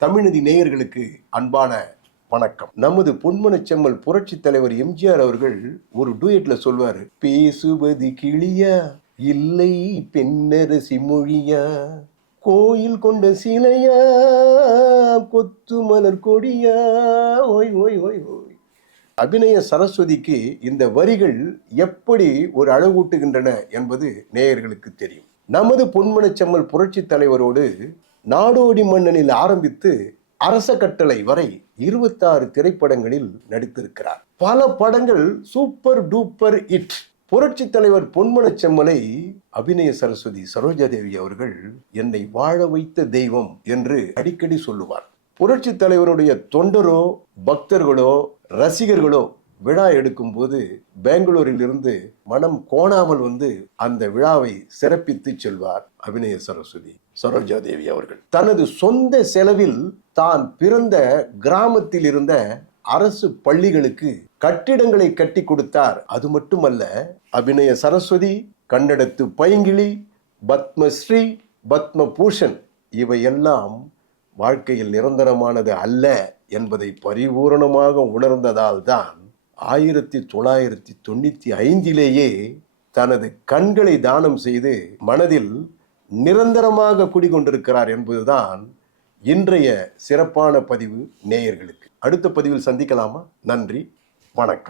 தமிழ்நதி நேயர்களுக்கு அன்பான வணக்கம். நமது பொன்மனச் செம்மல் புரட்சி தலைவர் எம்ஜிஆர் அவர்கள் ஒரு டூயட்ல சொல்வாரு பேசுவது கிளியா இல்லை பெண்ணரசி மொழியா கோயில் கொண்ட சிலையா கொத்து மலர் கொடியா ஓய் ஓய் ஓய் ஓய். அபிநய சரஸ்வதிக்கு இந்த வரிகள் எப்படி ஒரு அழகூட்டுகின்றன என்பது நேயர்களுக்கு தெரியும். நமது பொன்மனச்செம்மல் புரட்சி தலைவரோடு நாடோடி மன்னனில் ஆரம்பித்து அரச கட்டளை வரை இருபத்தாறு திரைப்படங்களில் நடித்திருக்கிறார். பல படங்கள் சூப்பர் டூப்பர் இட் புரட்சி தலைவர் பொன்மனச்செம்மலை அபிநய சரஸ்வதி சரோஜாதேவி அவர்கள் என்னை வாழ வைத்த தெய்வம் என்று அடிக்கடி சொல்லுவார். புரட்சி தலைவருடைய தொண்டரோ பக்தர்களோ ரசிகர்களோ விழா எடுக்கும்போது பெங்களூரிலிருந்து மனம் கோணாமல் வந்து அந்த விழாவை சிறப்பித்து செல்வார் அபிநய சரஸ்வதி சரோஜா தேவி அவர்கள். தனது சொந்த செலவில் தான் பிறந்த கிராமத்தில் இருந்த அரசு பள்ளிகளுக்கு கட்டிடங்களை கட்டி கொடுத்தார். அது மட்டுமல்ல அபிநய சரஸ்வதி கன்னடத்து பைங்கிளி பத்மஸ்ரீ பத்ம பூஷன் இவையெல்லாம் வாழ்க்கையில் நிரந்தரமானது அல்ல என்பதை பரிபூரணமாக உணர்ந்ததால் தான் ஆயிரத்தி தொள்ளாயிரத்தி தொண்ணூத்தி ஐந்திலேயே தனது கண்களை தானம் செய்து மனதில் நிரந்தரமாக குடிகொண்டிருக்கிறார் என்பதுதான் இன்றைய சிறப்பான பதிவு நேயர்களுக்கு. அடுத்த பதிவில் சந்திக்கலாமா? நன்றி. வணக்கம்.